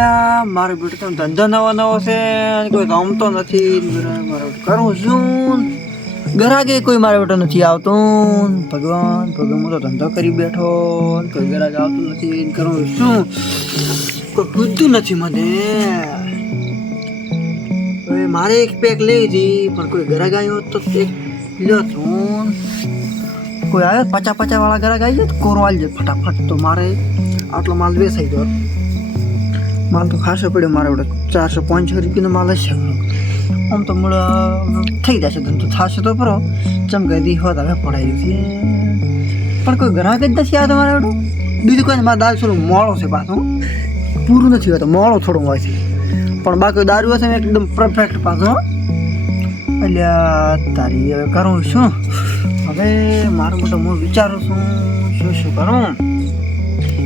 અલ્યા મારો બેટો તો ધંધો નવો છે અને કોઈ રમતો નથી. મારો કરું શું? ગરાગે કોઈ મારો બેટો નથી આવતો. ભગવાન હું તો ધંધો કરી બેઠો, કોઈ ગરાગ આવતું નથી. કરું શું? કોઈ પૂછતું નથી મને. હવે મારે એક પેક લઈ હતી પણ કોઈ ગરાગ આવ્યો તો એક લ્યો છું. કોઈ આવ્યો 50 વાળા ગરાગ આવી જાય કોરો આવી જાય ફટાફટ. તો મારે આટલો માલ વેચાઈ ગયો. માલ તો ખાસો પડ્યો મારે વડે 400-500 રૂપિયાનો માલ હશે. આમ તો મૂળ થઈ જશે ધંધો થશે તો પરો ચમકાઈ હોત હવે પડાયું છે પણ કોઈ ગ્રાહક જ નથી આવતો મારે વડું. બીજું કોઈ મારા દારૂ થોડું મોડો છે પાછું, પૂરું નથી હોતું, મોડો થોડું હોય છે. પણ બાકી દારૂ હશે ને એકદમ પરફેક્ટ પાછો. એટલે તારી હવે કરું શું? હવે મારું મોટો હું વિચારું છું શું કરું.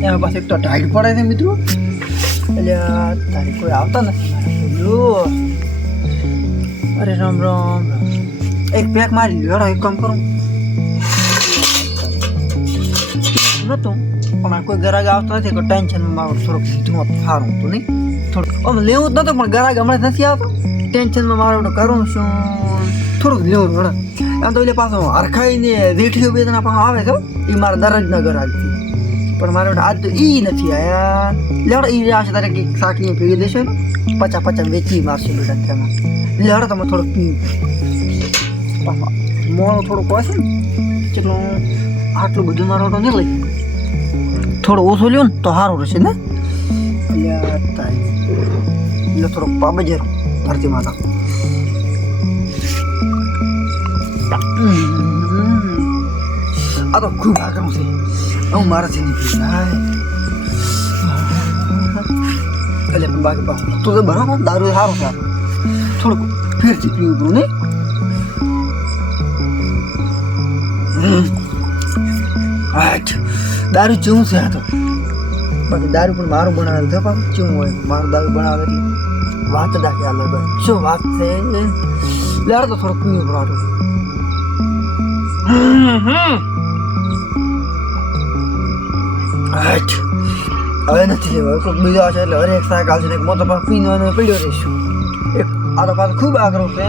એમાં પાસે એક તો ટાઈટ પડે છે મિત્રો. એટલે તારી કોઈ આવતા નથી મારા. અરે રામ રામ. એક પેક મારી લ્યો. એક કામ કરું નતું પણ કોઈ ગરાગ આવતો નથી. કોઈ ટેન્શનમાં મારું થોડુંક લીધું સારું હતું નહીં. થોડુંક આમ લેવું જ નતું પણ ગરાગ હમણાં નથી આવતો. ટેન્શનમાં મારું કરું શું? થોડુંક લેવું પડે. એમ તો એટલે પાછો હરખાઈને રેઠીઓ બે જણા પાછો આવે છે. એ મારા દરજના ગરાગથી. પણ મારે આજ તો ઈ નથી આયા. લેવડો ઈ આવશે તારે કંઈક સાકીને ભેગી દેશો ને 50 વેચી મારશે બેટા તેમાં. લેવડો તમે થોડુંક પીવું મોડું થોડુંક હોય છે ને કેટલું આટલું બધું મારો તો નહીં લઈ. થોડું ઓછું લ્યો ને તો સારું રહેશે ને. એટલે થોડોક પાબજેરો ધરતી માતા. આ તો ખૂબ આગળ છે. હું મારાથી નહીં પીતા. એટલે બાકી પાછું તો બરાબર દારૂ સારું છે. થોડુંક ફેરથી પીવું પડું નહીં. દારૂ ચેવું છે આ તો. બાકી દારૂ પણ મારું બનાવેલું છે. પાછું ચેવું હોય મારું દારૂ બનાવે એટલે વાત દાખી અલગ હોય. શું વાત છે? લેડ તો થોડુંક પીવું પડે. હવે નથી લેવા. કોઈ બીજો છે એટલે હરેક શાક આવશે ને મોટો પાક પીવાનો પડ્યો રહીશું. એક આ તો પાછું ખૂબ આગ્રહ છે.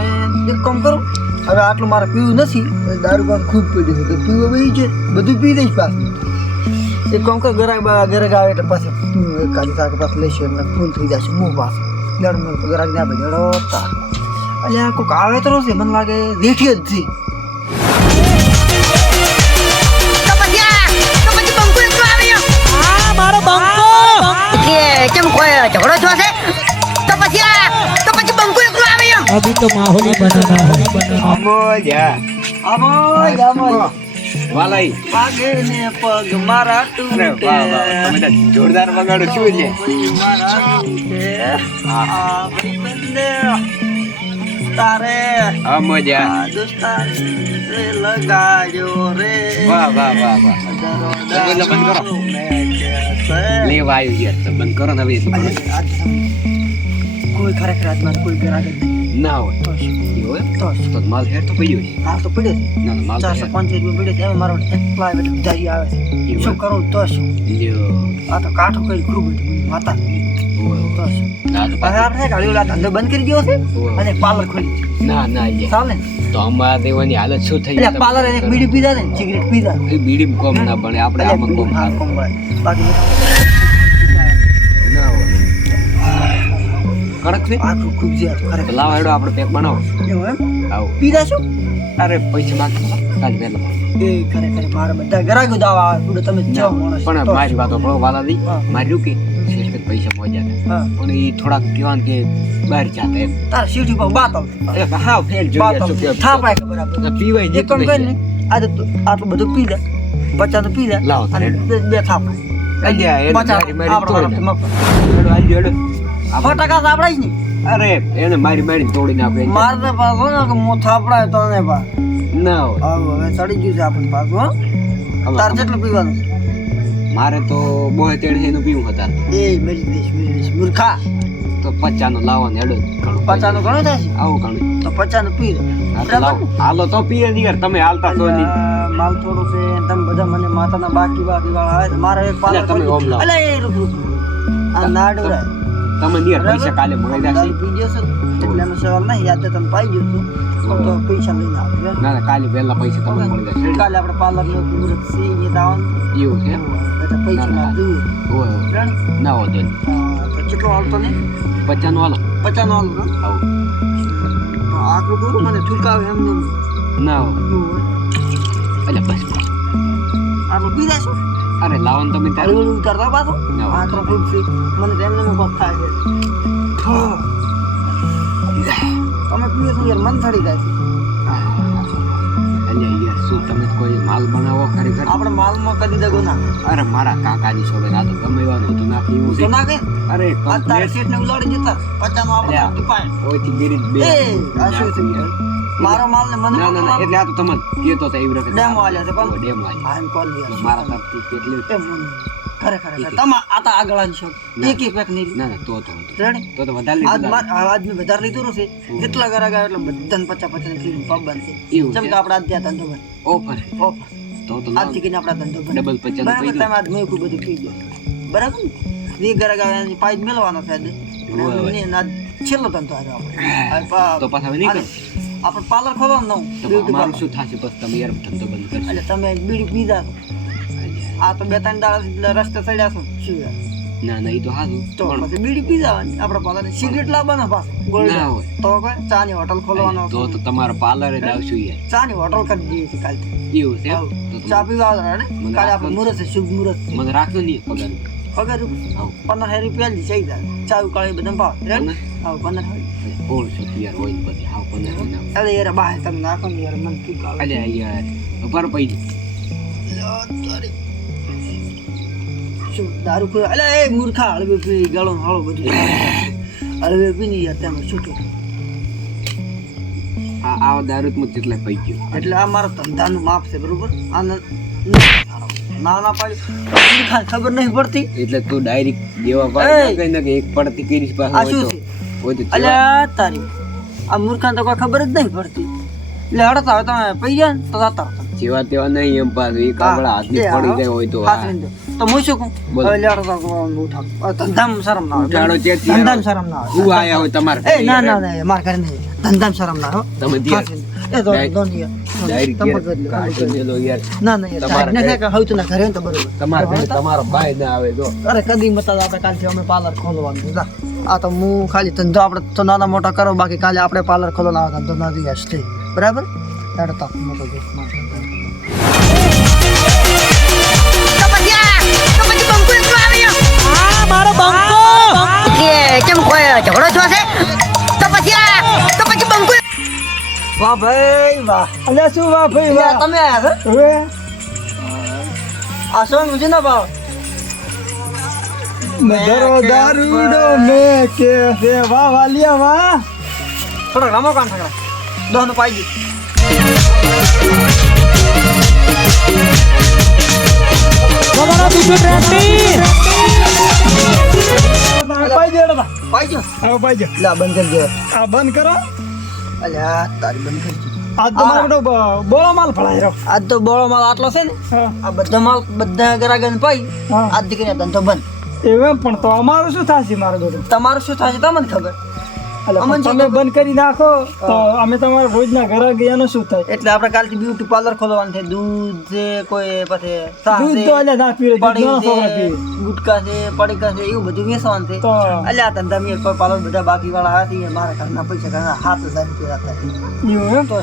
એક કામ કરું હવે આટલું મારે પીવું નથી. દારૂ પાછું ખૂબ પીડ્યું છે તો પીવું બી છે બધું પી દઈશ પાછું. એક કામ કર ગરાગ આવે એટલે પાછું પીવું. એક કાઢી શાક પાછું લઈશ એટલે ફૂલ થઈ જશે મું પાછું. લડ મને તો ગરાગ ના બજાડો તા. એટલે આ કોઈક આવે તો છે મને લાગે રેઠી જ છે. કેમ કોઈ ઝઘડો છો છે તો પછી બંકુ એકલું આવે એમ. अभी तो माहौल ही बनाना વાલાઈ પાગે ને પગ મારા તૂટે. તમે જોરદાર વગાડો શું છે? મારા તૂટે આ બંદે તારે હા મજા. દોસ્તારે લગાજો રે. વાહ વાહ વાહ વાહ. બંધ કરો. લેવા આવ્યું યાર તો બંધ કરો ને હવે. કોઈ ખરેખર આજ મારે કોઈ ગરાગ જ નહીં. ના હોય તો શું? એવું એમ? તો શું? તો માલ હેર તો પડ્યો છે. હાલ તો પડ્યો છે. ના ના માલ તો હેર. 400-500 રૂપિયા પડ્યો છે. એમાં મારો એટલા ઉધારી આવે છે. એવું? શું કરું તો શું? લ્યો. આ તો કાઠો કરી ખૂબ માતા ઓય. તો શું? ના તો હવે આપણે ગાડી ઓલા ધંધો બંધ કરી દીધો છે અને પાર્લર ખોલી છે. ના ના યાર. ચાલે ને? તો અમારા દેવાની હાલત શું થઈ એટલે પાર્લર એક બીડી પીધા ને સિગરેટ પીધા. એ બીડી કોમ ના પણ આપણે આમાં કોમ હા કોમ મળે. બાકી ના હોય. કડક છે. આ ખૂબ છે તો ખરેખર. લાવો હેડો આપણે પેક બનાવો. એવું એમ? આવો. પીધા શું? અરે પૈસા બાકી કાલ પહેલા. એ ખરેખર મારા બધા ગરાગો દાવા આવે. પૂરો તમે જાઓ માણસ. પણ તો મારી વાતો પડો વાલા દી હા. મારી રૂકી સિસ્ટમ પૈસા પહોંચ્યા હતા હા. પણ એ થોડાક કહેવાનું કે બહાર જાતા એમ. તારા સીટી પર બાત આવતી. હા ફેલ જોઈએ શું કે થાપાય ખબર આપણે. પીવાય એક કામ કર ને આજે તો આટલું બધું પી લે 50 પી લે લાવો અને તારે. બે થાપાય. અલ્યા એને 50 મારી આપણો તોડી મફત. હેડો આલ્યો હેડો. 100% આપડા જ નહીં. અરે એને મારી તોડી નાખે મારે તો પાછો ને કે મો થાપડાય તો ને બા. ના હોય. હવે ચડી ગયું છે આપણને પાછું. હો હવે તાર કેટલું પીવાનું? મારે તો 72 એનું પીવું હતા એ મેરી દેશ મૂર્ખા. તો 50 નો લાવો ને હેડો ઘણું 50 નું ઘણું થાય છે આવું ઘણું. તો 50 નું પી લે. હા તો લાવો. હાલો તો પીએ જ યાર તમે હાલતા તો નહીં. માલ થોડું છે તમે બધા મને માતાના બાકી વાળા આવે તો મારે એક પાલર અલ્યા, તમે ઓમ લાવો. અલે એ રૂક આ નાડુરા તમે નિયર પૈસા કાલે મળી જશે. દારૂ પી જશે એટલે એનો સવાલ નહીં, યાદ તમે પાઈ જશો તો પૈસા લઈને આવે. ના ના કાલે વહેલા પૈસા તમને મળી જશે. કાલે આપણે પાર્લર નું મુહૂર્ત છે એ દાવાનું એવું છે એટલે પૈસા ના, ના. જોઈએ. હોય હોય. જાણે? ના હોતો નહીં. તો કેટલો હાલતો નહીં? 50 નો હાલો. 50 નો હાલતો. આવો. તો આટલું પૂરું મને ઠુકાવે એમ નહીં. ના હોય. એટલે બસ આટલું પી જાય છે અરે લાવવાનું તમે ત્યારે હળવું ઉતારતા પાછો ના. આટલો ખૂબ છે મને તો એમને એમ કોક થાય છે. તમે પીવો છો યાર મન થડી જાય છે. અલ્યા યાર શું તમે કોઈ માલ બનાવો ખરેખર? આપણે માલમાં કદી દગો ના અરે મારા કાકાની છોકરી આ તો ગમે એવાનું હતું ના પીવું તો છે. ના કે અરે આ તારે complete શેઠને ઉલાડી જતા 50 નો આપણે અલ્યા. ટીપાય. ઓયથી ગીરી બે એ આ શું છે યાર. મારો માલ ને મને ના ના ના એટલે આ તો તમને કહેતો તો એવી રીતે ડેમો આલ્યા છે પણ ડેમો આલ્યા. આ એમ કોલ યાર મારા તરફથી કેટલી એમ ખરેખર તમા આ તો આગળ આની છો એક એક પેક નહીં ના ના તો રેડી તો વધારે આજ લીધું માર આજ મેં વધારે લીધું છે જેટલા ઘરા ગયા એટલે બધાને 50 ની ક્લીન પબ બનશે. એવું જેમ છે. કે આપણે આજ ત્યાં ધંધો બન ઓફર ઓફ તો આજથી કીને આપણા ધંધો બન ડબલ 50 નું બરાબર પૈદું. તમે આજ મેં બધું પી ગયો બરાબર ને એ ઘરા ગયા એની પાઇપ મેળવાનો છે આજે બરાબર. ને આજ છેલ્લો ધંધો આવ્યો આપણે તો પાછા હવે નહીં કરો. આપણે પાર્લર ખોલવાનું નવું તો બ્યુટી અમારું પાર્લર શું થશે પછી તમે યાર ધંધો બંધ કરશો? એટલે તમે બીડી પીધા આ તો 2-3 દાડા રસ્તે ચડ્યા છો શું યાર ના ના એ તો હાજુ તો પછી બીડી પી જવાની આપણે પાર્લર સિગરેટ લાવવાના પાછો ગોલ્ડ ના હોય. તો કોઈ ચાની હોટલ ખોલવાનો તો તમારો પાર્લર જ આવશું યાર. ચાની હોટલ કરી દઈએ છીએ કાલથી એવું છે એમ? તો ચા તમે પીવા આવવાના ને મને કાલે રાખો. આપણે મુહૂર્ત છે શુભ મુહૂર્ત છે મને રાખજો નહીં પગાર. પગાર આવ 15 રૂપિયા જ ચાઈ જાય ચા ઉકાળી બધા ભાવ રેડી આવ 15 1500 યાર હોય ને પછી હાવ 15 ના. અરે યાર બહાર તમે નાખો ને યાર મને ઠીક આવે અલ્યા યાર ઉપર પૈદું. શું દારૂ પીવા અલે એ મૂર્ખા હળવે પી ગળો હળો બધું હળવે પીને યાર તમે છૂટો આ દારૂ જ જેટલા પૈ ગયો. એટલે આ મારો ધંધાનું માપ છે બરોબર આને ના ના પાડી મૂર્ખા ખબર નહીં પડતી એટલે તું ડાયરેક્ટ દેવા એય! પાડી કઈ ના કે એક પડતી કરીશ આ પાછો શું હોય છે તો હોય તો અલ્યા તારી આ મૂર્ખાને તો કોઈ ખબર જ નહીં પડતી એટલે હડતા હવે તમે પી ગયા ને તો જાતા રહો. જેવા તેવા નહીં એમ પાછું એક આપણા હાથની એ પડી હા. જાય હોય તો હાથ વીંધો. તો હું શું કહું બોલો. હવે લેડો તો ઉઠાડો. આ ધંધામાં શરમ ના આવે ઉઠાડો ચેતી ધંધામાં શરમ ના આવે હું આયા હોય તમારે એ ના ના ના માર ઘરે નહીં ધંધામાં શરમ ના આવે હો. તમે હાથ વીંધો. એ તો ડાયરેક્ટ- દોન યાર. ડાયરેક્ટ તમે યાર કરી લો, કાઢી તમે કરી લો. મેલો યાર. ના ના યાર તમારે સાહેબ ને કે હવે તું ના ઘરે હોય ને તો બરોબર તમારા ઘરે તમારો ભાઈ ના આવે તો અરે કદી મતા આપણે કાલથી અમે પાર્લર ખોલવાનું છે. જા. આ તો હું ખાલી ધંધો આપણે તો નાના મોટા કરો બાકી કાલે આપણે પાર્લર ખોલવાનો આવે ધંધો ના દિવસ છે બરાબર એડો તો મોટો દિવસ મારો. તો પછી બંકુ એકલો આવ્યો આ મારો બંકો કે કેમ કોઈ ઝઘડો છો છે તો પછી બંકુ વાહ ભાઈ વાહ અલ્યા શું વાહ ભાઈ યાર વાહ તમે આયા છો હવે આ સોંગ છે ને ભાવ નજરો દારૂડો મે કે છે વાહ વાલિયા વાહ થોડો રમો કાન ઠકડા દોન પાઈ ગઈ તમારા બીજું ટ્રેક્ટર પાઈ દેડો તા પાઈ ગયો હવે પાઈ દે લા બંધ કરી દે આ બંધ કરો અલ્યા તારી બંધ કરી દે આજ તમારો બેટો બોળો માલ ફળાઈ રહ્યો આજ તો બોળો માલ આટલો છે ને હા આ બધા માલ બધા ગરાગન પાઈ હા. આજ દીકરીને ધંધો બંધ એવું પણ તો અમારું શું થશે મારો બેટો તમારું શું થશે તમને ખબર એટલે અમને તમે બંધ કરી નાખો તો અમે તમારા રોજના ઘરે ગયાનું શું થાય એટલે આપણે કાલથી બ્યુટી પાર્લર ખોલવાનું છે દૂધ છે કોઈ પછી ચા દૂધ છે, તો અલ્યા ના પીવે દૂધ પડી ના છોકરા છે પીવે ગુટકા છે પડીકા છે એવું બધું વેચવાનું છે તો અલ્યા આ ધંધા મેં કોઈ પાર્લર બધા બાકી વાળા આવ્યા છે મારા ઘરના પૈસા ઘણા 7,000 રૂપિયા હતા એવું એમ તો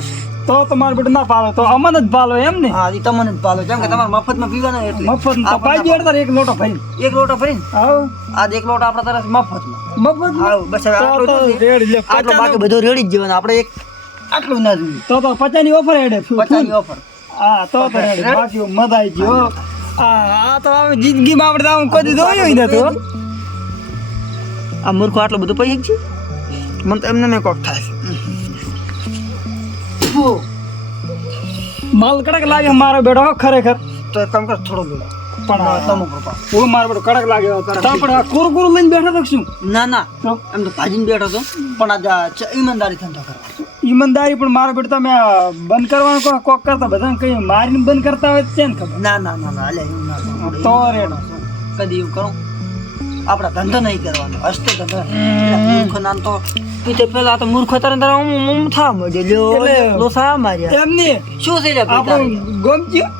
તો તમારો બેટો ના પાલો તો અમને જ પાલો એમ ને હા ઈ તમને જ પાલો કેમ કે તમારે મફતમાં પીવાનું એટલે મફત તો પાઈ દેડતા એક લોટો ભરી એક લોટો ભરીને આવ આજ એક લોટો આપણા તરફ મફતમાં મફત આવ બસ હવે આટલું તો જ છે. રેડ લે આટલું બાકી બધું રેડી જ જવાનું આપણે એક આટલું ના જોઈએ તો 50 ની ઓફર હેડે 50 ની ઓફર હા તો રેડ બાકી મજા આવી ગયો આ તો હવે જિંદગીમાં આપણે તો આવું કોઈ જોયું ય નતું આ મૂર્ખો આટલું બધું પૈસા છે મને તો એમને મેં કોક થાય છે માલ કડક લાગે મારો બેટો ખરેખર તો એક કામ કર થોડો બેડો પણ તમો કૃપા હું મારો બેટો કડક લાગ્યો તો આપણે આ કુરકુર લઈને બેઠા તો શું ના ના તો એમ તો ભાજીને બેઠો હતો પણ આજ ઈમાનદારી ધંધો કરવા ઈમાનદારી પણ મારો બેટો તમે આ બંધ કરવાનું કોક કરતા બધાને કઈ મારીને બંધ કરતા હોય તો છે ને ખબર ના ના ના ના અલ્યા એવું ના કરું. તો રેડ કદી એવું કરું આપણા ધંધો નહીં કરવાનો હસતો ધંધો એટલે મૂર્ખ નામ તો પીતે પેલા તો મૂર્ખ તારે હું થા મજે લ્યો એટલે- લોસા માર્યા એમની શું છે રે આપણું ગમચ્યું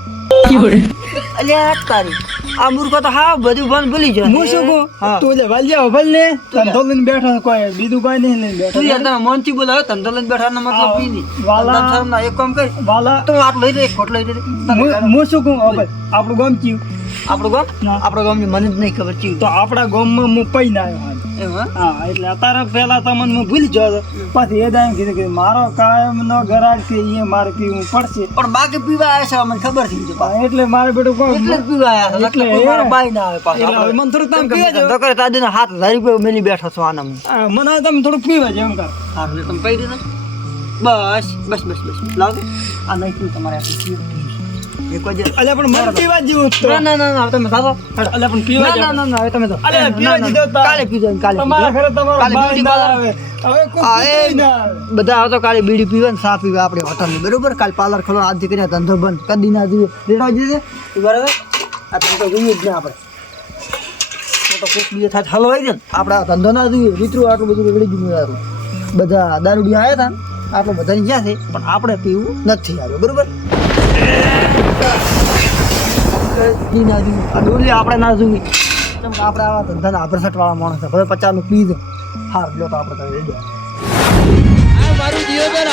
અલ્યા તારી આ મૂર્ખ તો હા બધું પણ ભૂલી જાય હું શું કહું હા તું એટલે વાલિયા ભલ ને ધંધો લઈને બેઠો કોઈ બીજું કોઈ નહીં લઈને બેઠો તું યાર તમે મનથી બોલાવે ધંધો લઈને બેઠાનો મતલબ ઈ નહીં વાલા. ધંધા શરમના એક કામ કરી વાલા તું આટલું લઈ લે એક ખોટ લઈ લે હું શું કહું હવે આપણું ગમચ્યું આપણું ગામ ના. આપણું ગામ મને જ નહીં ખબર ચીવ તો આપણા ગામમાં હું પૈને આવ્યો હાલ. એમ હા હા એટલે અત્યારે પેલા તમને હું ભૂલી ગયો હતો. પછી એ દામ કીધું કે મારો કાયમ નો ગરાગ છે એ મારે પીવું પડશે પણ બાકી પીવા આવ્યા છે મને ખબર થઈ ગઈ પાછું. એટલે મારે બેટું કોઈ એટલે જ પીવા આવ્યા છે એટલે એટલે કોઈ મારા બાઈ ના આવે પાછો એટલે હવે મને થોડુંક તમે પીવા ધંધો જો કરે તાદીના 7,000 રૂપિયા મેલી બેઠો છો આના મને હવે તમે થોડુંક પીવા જો એમ કર હારું લે તમે પી દીધું બસ બસ બસ બસ લાવ આ નહીં પીવું તમારે આટલું પીવું. એક વજે અલ્યા પણ મને પીવા જ જેવું જ તો. ના ના ના ના તમે સાદો અલ્યા પણ પીવા ના જ ના ના ના હવે તમે તો અલ્યા પીવા જ દો તાર. કાલે પીજો કાલે તમારા ઘરે તમારો કાલે બાઈ બીડી ના પાર્લર. આવે હવે કોઈ આ એ કોઈ ના આવે. બધા આવતો કાલે બીડી પીવે ને ચા પીવે આપણે હોટલની બરોબર કાલે પાર્લર ખોલો આજથી કરીને ધંધો બંધ કદી ના જોઈએ રેડો જઈએ બરાબર આ ધંધો જોઈએ જ ને આપણે મોટો કોક બીજો થાય હલો આવી જાય ને આપણે આ ધંધો ના જોઈએ વિતરું આટલું બધું રેડી ગયું યારું બધા દારૂડિયા આવ્યા હતા ને આટલું બધાની જ્યાં છે પણ આપણે પીવું નથી આવ્યું બરોબર ઈ ના જોઈએ આ ડોલી આપણે ના જોઈએ કેમ કે આપણે આવા ધંધાના આભરસટ વાળા માણસ છે ભલે 50 નું પી દે હાર લ્યો તો આપણે તો રેડી મારું જીવન